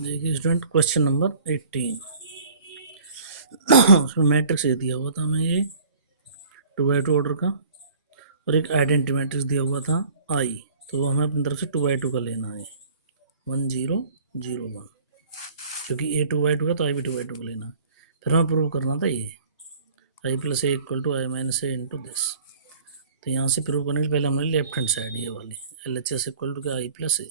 देखिए student, question number 18। उसमें matrix ये दिया हुआ था हमें, ये 2x2 ऑर्डर का, और एक आइडेंटिटी मैट्रिक्स दिया हुआ था आई। तो हमें अपनी तरफ से 2x2 का लेना है, 1 0 0 1, क्योंकि ए 2x2 का तो आई भी 2x2 का लेना है। फिर हमें प्रूव करना था ये I plus A equal to I minus A into this. तो यहाँ से प्रूव करने के पहले हमने लेफ्ट हैंड साइड ये वाली L H S equal to क्या, आई प्लस ए।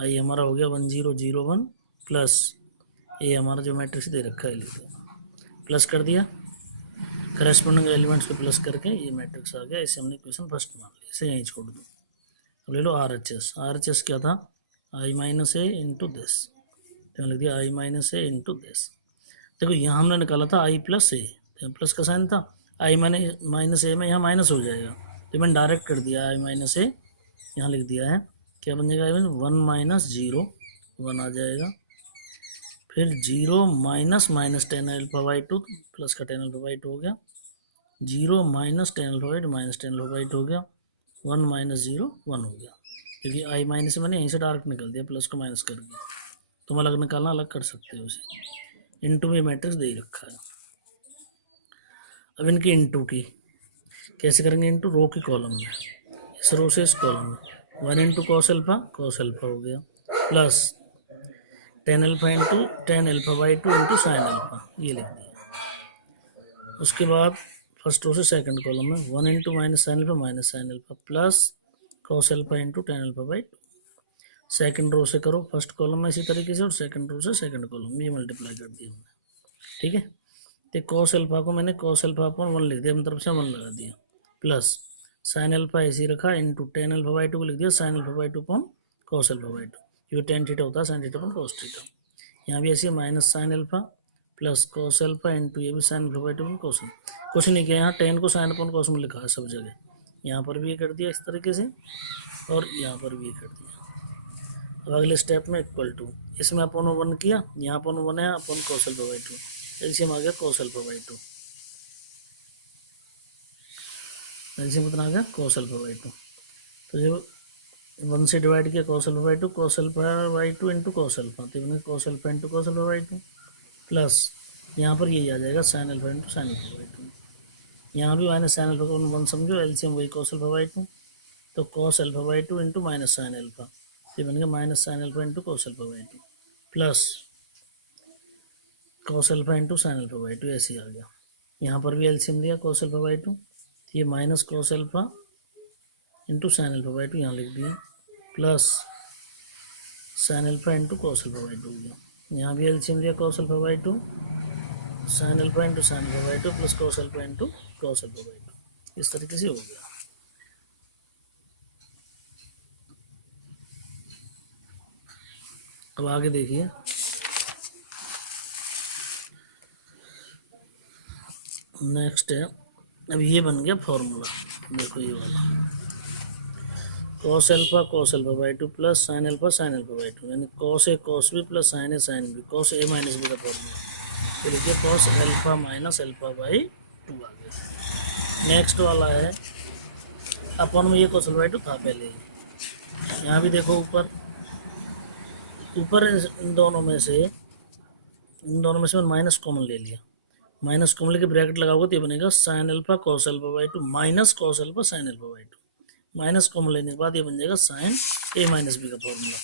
आई हमारा हो गया 1 0 0 1 प्लस ए हमारा जो मैट्रिक्स दे रखा है, लिख प्लस कर दिया, करस्पॉन्डिंग एलिमेंट्स को प्लस करके ये मैट्रिक्स आ गया। इसे हमने इक्वेशन फर्स्ट मान लिया, इसे यहीं छोड़ दो। अब ले लो R H S. R H S क्या था, I minus A into this. तो लिख दिया I minus A into this. देखो यहाँ हमने निकाला था आई प्लस ए, तो प्लस का साइन था, आई माइनस ए में यहाँ माइनस हो जाएगा, तो मैंने डायरेक्ट कर दिया आई माइनस ए। यहाँ लिख दिया है क्या बन जाएगा, 1 माइनस 0 1 आ जाएगा, फिर 0 minus minus ten alpha by 2 plus का टेन अल्फा बाई 2 हो गया, 0 minus ten alpha by 2 minus ten alpha by 2 हो गया, 1 माइनस 0 1 हो गया, क्योंकि आई माइनस मैंने यहीं से डायरेक्ट निकल दिया, प्लस को माइनस कर दिया। तुम अलग निकालना अलग कर सकते हो उसे। इंटू में मैट्रिक्स दे ही रखा है। अब इनकी इंटू की कैसे करेंगे, इंटू रो की कॉलम में, इस रो से इस कॉलम में 1 इंटू कॉस अल्फा हो गया, plus tan alpha into tan alpha by 2 into sine alpha, ये लिख दिया। उसके बाद फर्स्ट रो से सेकंड कॉलम में 1 into minus sine alpha plus cos alpha into tan alpha by 2। Second row से करो फर्स्ट कॉलम में इसी तरीके से, और सेकंड रो से सेकंड कॉलम में, ये मल्टीप्लाई कर दिया हमने। ठीक है, तो कॉस अल्फा को मैंने कॉस अल्फा अपॉन 1 लिख दिया, अपनी तरफ से 1 लगा दिया, प्लस साइन अल्फा ऐसे रखा इंटू टेन अल्फा बाई 2 को लिख दिया sine alpha by 2 upon cos alpha by 2, क्योंकि टेन थीटा होता है sine theta upon cos theta. यहाँ भी ऐसे minus sine alpha plus cos alpha into ये भी sine alpha by 2 upon cos. कुछ नहीं किया, यहाँ टेन को साइन अपॉन कॉस में लिखा है सब जगह, यहाँ पर भी ये कर दिया इस तरीके से, और यहाँ पर भी ये कर दिया। अब अगले स्टेप में इक्वल टू, इसमें अपन 1 किया, यहाँ अपन 1 है अपन कॉस अल्फा बाई 2, एलसीएम आ गया कॉस अल्फा बाई 2, एलसीएम कितना आ गया कॉस अल्फा बाई 2। तो जब 1 से डिवाइड किया cos alpha by 2, cos alpha by 2 into cos alpha, तो बनेगा cos alpha into cos alpha by 2, plus यहाँ पर यही आ जाएगा sine alpha into sine alpha by 2। यहाँ भी माइनस साइन अल्फा को 1 समझो, एलसीएम वही कॉस अल्फा बाई 2, तो cos alpha by 2 into minus sine alpha, ये बनेगा minus sine alpha into cos alpha by 2 plus cos alpha into sine alpha by 2, ऐसे ही आ गया। यहाँ पर भी एलसीएम लिया कॉस अल्फा बाई 2, ये minus cos alpha into sine alpha by 2 यहाँ लिख दिया, plus sine alpha into cos alpha by 2 हो गया। यहाँ भी एलसीएम लिया cos alpha by 2, sine alpha into sine alpha by 2 plus cos alpha into cos alpha by 2, इस तरीके से हो गया। अब आगे देखिए, नेक्स्ट है, अब ये बन गया फॉर्मूला, देखो ये वाला cos alpha by 2 plus sign alpha by 2, यानी cos A cos B plus sign A sine B, cos A minus B का फॉर्मूला। तो देखिए cos alpha minus alpha by 2 आ गया। नेक्स्ट वाला है अपन में, ये कॉस अल्फा बाई 2 था पहले ही। यहाँ भी देखो ऊपर ऊपर इन दोनों में से मैंने माइनस कॉमन ले लिया, माइनस कॉमन लेके ब्रैकेट लगाओगे तो ये बनेगा sine alpha cos alpha by 2 minus cos alpha sign alpha by 2। Minus common लेने के बाद ये बन जाएगा साइन ए माइनस बी का फॉर्मूला।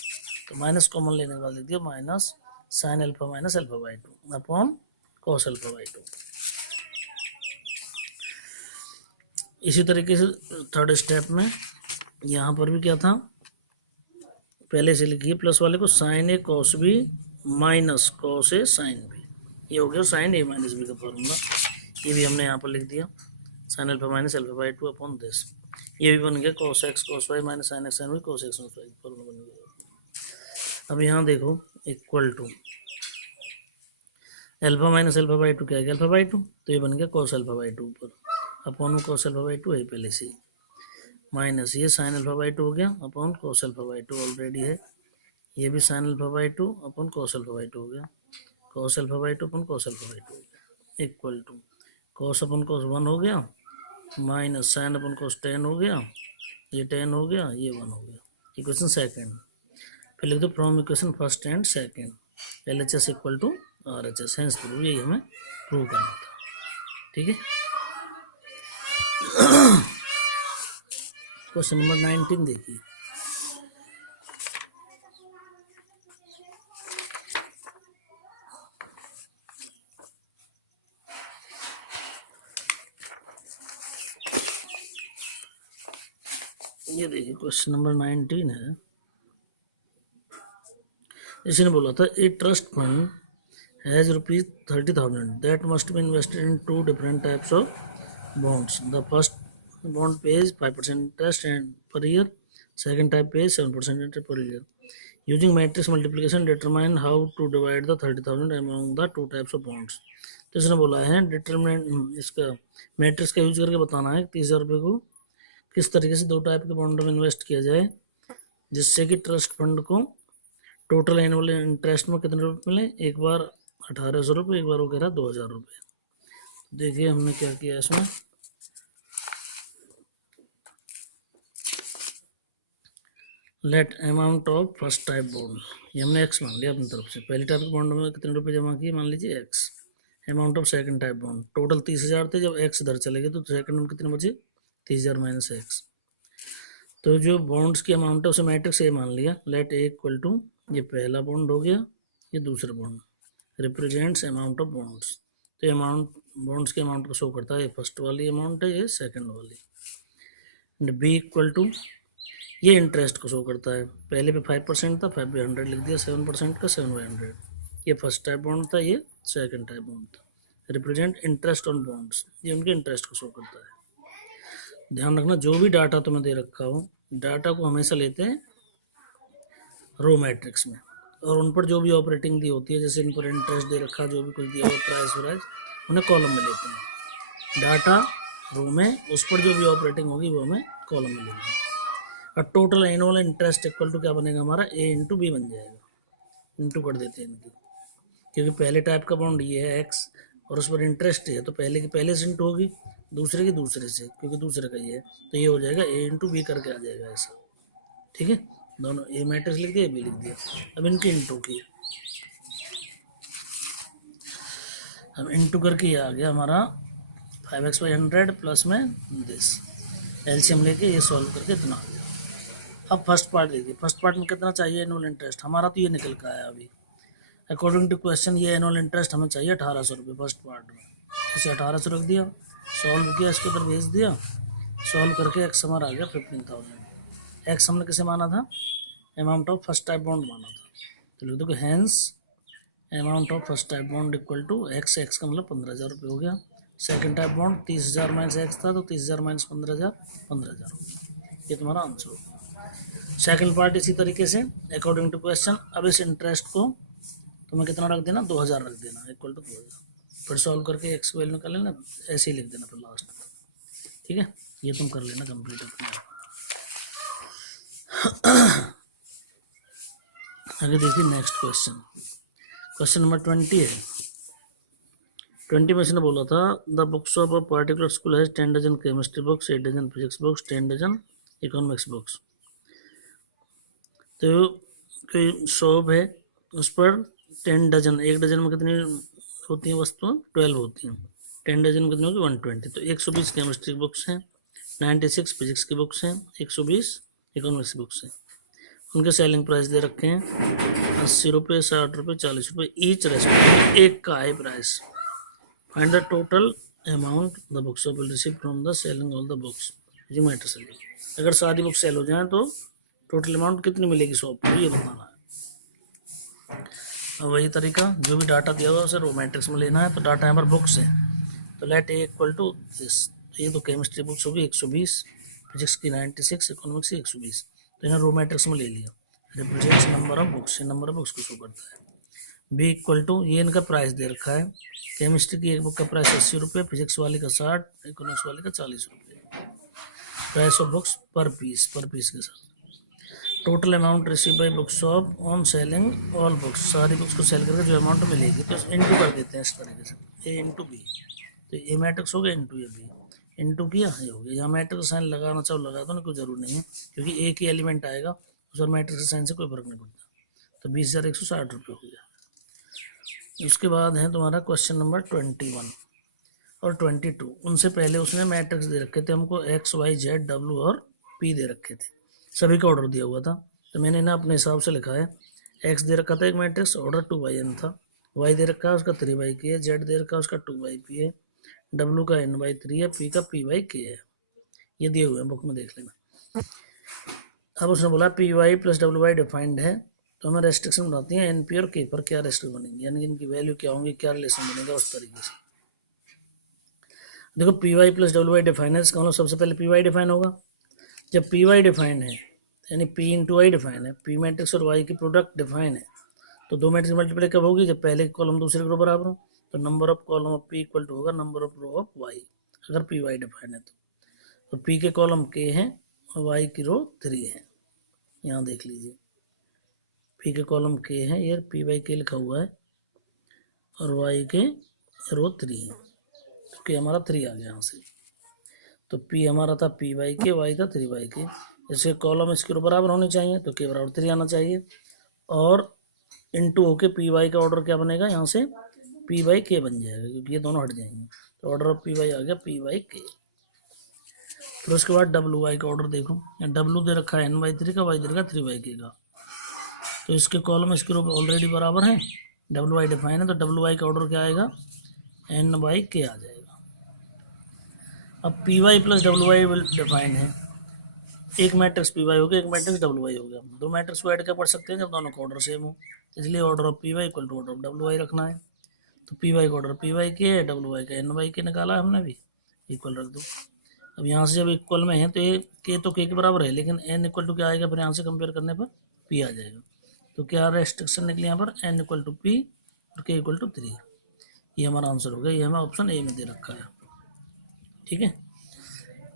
तो माइनस कॉमन लेने के बाद लिख दिया minus sine alpha minus alpha by 2 upon cos alpha by 2। इसी तरीके से थर्ड स्टेप में यहाँ पर भी क्या था, पहले से लिखिए प्लस वाले को sine A cos B minus cos A sine B, ये हो गया साइन ए माइनस बी का फॉर्मूला। ये भी हमने यहाँ पर लिख दिया sine alpha minus alpha by 2 upon this. ये भी बन गया cos x cos y minus sine x sine y cos x minus y, formula बन गया। अब यहाँ देखो equal to alpha minus alpha by 2 क्या है, अल्फा बाई 2, तो ये बन गया कॉस अल्फा बाई 2 ऊपर अपॉन में कॉस अल्फा बाई 2 है पहले से, माइनस ये साइन अल्फा बाई 2 हो गया upon cos alpha by 2 already है, ये भी sine alpha by 2 upon cos alpha by 2 हो गया, cos alpha by 2 upon cos alpha by 2 हो गया, equal to cos upon cos 1 हो गया माइनस साइन अपन कॉस 10 हो गया, ये 10 हो गया, ये 1 हो गया। इक्वेशन सेकंड, फिर लिख दो from equation first and second. LHS equal to RHS, hence prove, यही हमें प्रूव करना था। ठीक है, क्वेश्चन नंबर 19 देखिए। ये देखिए क्वेश्चन नंबर 19 है। इसने बोला था a trust fund has ₹30,000 that must be invested in 2 different types of bonds. The first bond pays 5% interest and per year. Second type pays 7% interest per year. Using matrix multiplication, determine how to divide the 30,000 among the 2 types of bonds. तो इसने बोला है determinant इसका matrix का use करके बताना है 30,000 को किस तरीके से 2 टाइप के बॉन्ड में इन्वेस्ट किया जाए जिससे कि ट्रस्ट फंड को टोटल एनुअल इंटरेस्ट में कितने रुपये मिले। एक बार 1,800 रुपये, एक बार वो कह रहा 2,000 रुपये। देखिए हमने क्या किया इसमें। Let amount of first type bond, ये हमने एक्स मान लिया अपनी तरफ से। पहली टाइप के बॉन्ड में कितने रुपए जमा किए, मान लीजिए x. Amount of second type bond total 30,000 थे, जब एक्स इधर चले गए तो सेकंड में कितने बचे 30,000 माइनस एक्स। तो जो बॉन्ड्स की अमाउंट है उसे मैट्रिक्स ए मान लिया। लेट ए इक्वल टू, ये पहला बॉन्ड हो गया, ये दूसरा bond represents amount of bonds. तो अमाउंट बॉन्ड्स के अमाउंट को शो करता है, ये फर्स्ट वाली अमाउंट है, ये सेकंड वाली। बी इक्वल टू, ये इंटरेस्ट को शो करता है। पहले पे 5% था, 5 पे 100 लिख दिया, 7% का 7/100। ये फर्स्ट टाइप बॉन्ड था, ये सेकंड टाइप बॉन्ड था। रिप्रेजेंट इंटरेस्ट ऑन बॉन्ड्स, ये उनके इंटरेस्ट को शो करता है। ध्यान रखना जो भी डाटा तुम्हें दे रखा हो, डाटा को हमेशा लेते हैं रो मैट्रिक्स में, और उन पर जो भी ऑपरेटिंग दी होती है, जैसे इन पर इंटरेस्ट दे रखा, जो भी कुछ दिया हो, प्राइस व्राइस, उन्हें कॉलम में लेते हैं। डाटा रो में, उस पर जो भी ऑपरेटिंग होगी वो हमें कॉलम में लेनी है। और total annual interest equal to क्या बनेगा हमारा, ए इंटू बी बन जाएगा। इंटू कर देते हैं इनकी, क्योंकि पहले टाइप का बॉन्ड ये है एक्स और उस पर इंटरेस्ट है, तो पहले की पहले से इंटू होगी, दूसरे की दूसरे से, क्योंकि दूसरे का ये है, तो ये हो जाएगा ए इंटू बी करके आ जाएगा ऐसा। ठीक है, दोनों ए मैट्रिक्स लिख दिया, बी लिख दिया। अब इनकी इंटू की, अब इंटू करके ये आ गया हमारा 5x/100 प्लस में दिस, एलसीएम लेके ये सॉल्व करके इतना आ गया। अब फर्स्ट पार्ट देखिए, फर्स्ट पार्ट में कितना चाहिए एनुअल इंटरेस्ट, हमारा तो ये निकल का आया अभी। अकॉर्डिंग टू क्वेश्चन ये एनुअल इंटरेस्ट हमें चाहिए 1,800 रुपये फर्स्ट पार्ट में। इसे 1,800 रख दिया, सॉल्व किया, इसके ऊपर भेज दिया, सॉल्व करके एक्स हमारा आ गया 15,000। एक्स हमने किसे माना था, amount of first type bond माना था, तो लिख दो कि hence amount of first type bond equal to x, x का मतलब 15,000 रुपये हो गया। Second type bond 30,000 minus x था, तो 30,000 माइनस 15,000, 15,000 हो गया। ये तुम्हारा आंसर होगा। सेकंड पार्ट इसी तरीके से अकॉर्डिंग टू क्वेश्चन। अब इस इंटरेस्ट को तुम्हें कितना रख देना, 2,000 रख देना, इक्वल टू 2,000। फिर सॉल्व करके एक्स वैल्यू निकाल लेना, ऐसे ही लिख देना फिर लास्ट में। ठीक है, ये तुम कर लेना कंप्लीट अपने आप। आगे देखिए नेक्स्ट क्वेश्चन, क्वेश्चन नंबर 20 है। 20 में इसने बोला था the books of a particular school has 10 dozen chemistry books, 8 dozen physics books, 10 dozen economics books. तो कोई शॉप है, उस पर 10 डजन, 1 डजन में कितनी होती हैं वस्तुएं, 12 होती हैं। 10 डजन में कितनी होगी, 120। तो 120 केमिस्ट्री बुक्स हैं, 96 फिजिक्स की बुक्स हैं, 120 इकोनॉमिक्स बुक्स हैं। उनके सेलिंग प्राइस दे रखे हैं 80 रुपये, 60 रुपये, 40 रुपये ईच रेस्पेक्ट, एक का है price. Find the total amount the books will receive from the selling all the books. ये मैटर सेलिंग, अगर सारी बुक सेल हो जाए तो टोटल अमाउंट कितनी मिलेगी शॉप को, ये बताना है। और वही तरीका, जो भी डाटा दिया हुआ उसे रो मैट्रिक्स में लेना है। तो डाटा यहाँ पर बुक्स है, तो let a equal to this. तो ये तो केमिस्ट्री बुक्स होगी 120, फिजिक्स की 96, इकोनॉमिक्स की 120, तो इन्हें रो मैट्रिक्स में ले लिया। Represents number of books, number of books को शो करता है। बी इक्वल टू, ये इनका प्राइस दे रखा है। केमिस्ट्री की एक बुक का प्राइस 80 रुपये, फिजिक्स वाली का 60, इकोनॉमिक्स वाली का 40 रुपये। प्राइस ऑफ बुक्स पर पीस के साथ। Total amount receive by book shop on selling all books, सारी बुक्स को सेल करके जो अमाउंट मिलेगी, तो इंटू कर देते हैं इस तरीके से, ए इंटू बी। तो ए मैट्रिक्स हो गया इंटू ए बी, इंटू किया ये हो गया। यहाँ मैट्रिक्स साइन लगाना चाहो लगा दो ना, कोई जरूर नहीं है, क्योंकि एक ही एलिमेंट आएगा, उस पर मैट्रिक्स साइन से कोई फर्क नहीं पड़ता। तो 20,160 रुपये हो गया। उसके बाद है तुम्हारा क्वेश्चन नंबर 21 और 22। उनसे पहले उसने मैट्रिक्स दे रखे थे हमको, एक्स वाई जेड डब्ल्यू और पी दे रखे थे, सभी का ऑर्डर दिया हुआ था। तो मैंने ना अपने हिसाब से लिखा है, एक्स दे रखा था एक मैट्रिक्स, ऑर्डर 2/n था, वाई दे रखा है उसका 3/k है, जेड दे रखा है उसका 2/p है, डब्ल्यू का n/3 है, पी का p/k है। ये दिए हुए हैं, बुक में देख लेना। अब उसने बोला P Y plus W Y defined है, तो हमें रेस्ट्रिक्शन बनाती है एन पी और के पर क्या रेस्ट्रिक्शन बनेंगे, यानी इनकी वैल्यू क्या होंगी, क्या रिलेशन बनेगा उस तरीके से। देखो P Y plus W Y define है, इसका मतलब सबसे पहले पी वाई डिफाइन होगा। जब पी वाई डिफाइन है यानी पी इंटू वाई डिफाइन है, पी मैट्रिक्स और वाई की प्रोडक्ट डिफाइन है, तो दो मैट्रिक्स मल्टीप्लाई कब होगी, जब पहले के कॉलम दूसरे के रो बराबर हो। तो number of column of P equal to होगा number of row of Y, अगर पी वाई डिफाइन है तो पी के कॉलम के हैं और वाई की रो 3 है। यहाँ देख लीजिए, पी के कॉलम के हैं, ये पी वाई के लिखा हुआ है, और वाई के रो 3 है, तो के हमारा 3 आ गया यहाँ से। तो पी हमारा था पी वाई के, वाई था 3/k, इसके कॉलम इसके बराबर होने चाहिए, तो के बराबर 3 आना चाहिए, और इनटू होके पी वाई का ऑर्डर क्या बनेगा, यहाँ से p/k बन जाएगा, क्योंकि ये दोनों हट जाएंगे, तो ऑर्डर ऑफ पी वाई आ गया p/k। फिर उसके बाद डब्ल्यू वाई का ऑर्डर देखो, डब्ल्यू दे रखा है n/3 का, वाई दे रखा है 3/k का, तो इसके कॉलम इसके ऊपर ऑलरेडी बराबर है, डब्ल्यू वाई डिफाइन है, तो डब्ल्यू वाई का ऑर्डर क्या आएगा, n/k आ जाएगा। अब P Y plus W Y define है, एक मैट्रिक्स पी वाई हो गया, एक मैट्रिक्स डब्ल्यू वाई हो गया, दो मैट्रिक्स को ऐड कर पढ़ सकते हैं जब दोनों का ऑर्डर सेम हो, इसलिए order of P Y equal to order of W Y रखना है। तो पी वाई का ऑर्डर पी वाई के है, डब्ल्यू वाई का n/k निकाला है हमने भी, इक्वल रख दो। अब यहाँ से जब इक्वल में है तो ये के तो के बराबर है, लेकिन n इक्वल टू क्या आएगा, फिर यहाँ से कंपेयर करने पर p आ जाएगा। तो क्या रेस्ट्रिक्शन निकली यहाँ पर, n इक्वल टू पी और k इक्वल टू 3, ये हमारा आंसर हो गया, ये हमें ऑप्शन ए में दे रखा है। ठीक है,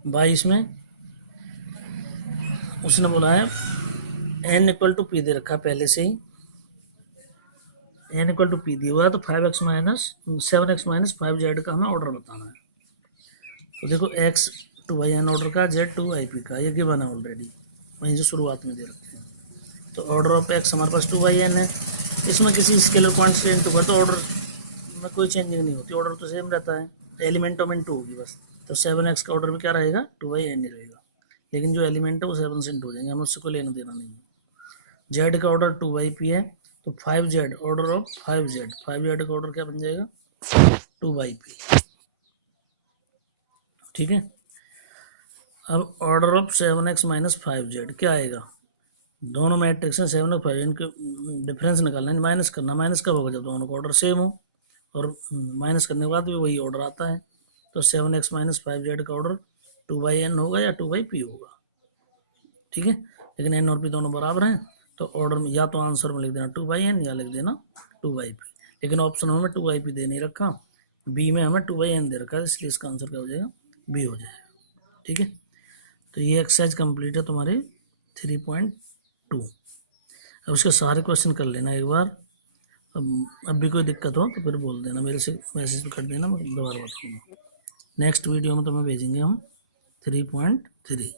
22 में उसने बोला है n इक्वल टू पी दे रखा पहले से ही, n इक्वल टू पी दिया हुआ है, तो 5x minus 7x minus 5z का हमें ऑर्डर बताना है। तो देखो x 2/n ऑर्डर का, z 2/p का, ये गिवन है ऑलरेडी, वहीं से शुरुआत में दे रखे हैं। तो ऑर्डर ऑफ x हमारे पास 2/n है, इसमें किसी स्केलर क्वांटिटी इंटू कर तो ऑर्डर में कोई चेंजिंग नहीं होती, ऑर्डर तो सेम रहता है, एलिमेंटों में इंटू होगी बस। तो 7x का ऑर्डर भी क्या रहेगा, 2/n ही रहेगा, लेकिन जो एलिमेंट है वो 7 से इंटू हो जाएंगे, हमें उससे कोई लेना देना नहीं है। जेड का ऑर्डर 2/p है, तो 5z ऑर्डर ऑफ 5z का ऑर्डर क्या बन जाएगा, 2/p। ठीक है, अब order of 7x minus 5z क्या आएगा, दोनों मैट्रिक्स हैं 7 और 5, इनके डिफरेंस निकालना है, माइनस करना। माइनस कब होगा, जब दोनों का ऑर्डर सेम हो, और माइनस करने के बाद भी वही ऑर्डर आता है। तो 7x माइनस 5z का ऑर्डर 2/n होगा या 2/p होगा। ठीक है, लेकिन n और p दोनों बराबर हैं, तो ऑर्डर में या तो आंसर में लिख देना 2/n या लिख देना 2/p, लेकिन ऑप्शन में हमें 2/p दे नहीं रखा, बी में हमें 2/n दे रखा है, इसलिए इसका आंसर क्या हो जाएगा, बी हो जाएगा। ठीक है, तो ये एक्सरसाइज कंप्लीट है तुम्हारी 3.2। अब उसके सारे क्वेश्चन कर लेना एक बार, अब भी कोई दिक्कत हो तो फिर बोल देना, मेरे से मैसेज कर देना, मैं दोबारा बताऊँगा। नेक्स्ट वीडियो में तुम्हें भेजेंगे हम 3.3।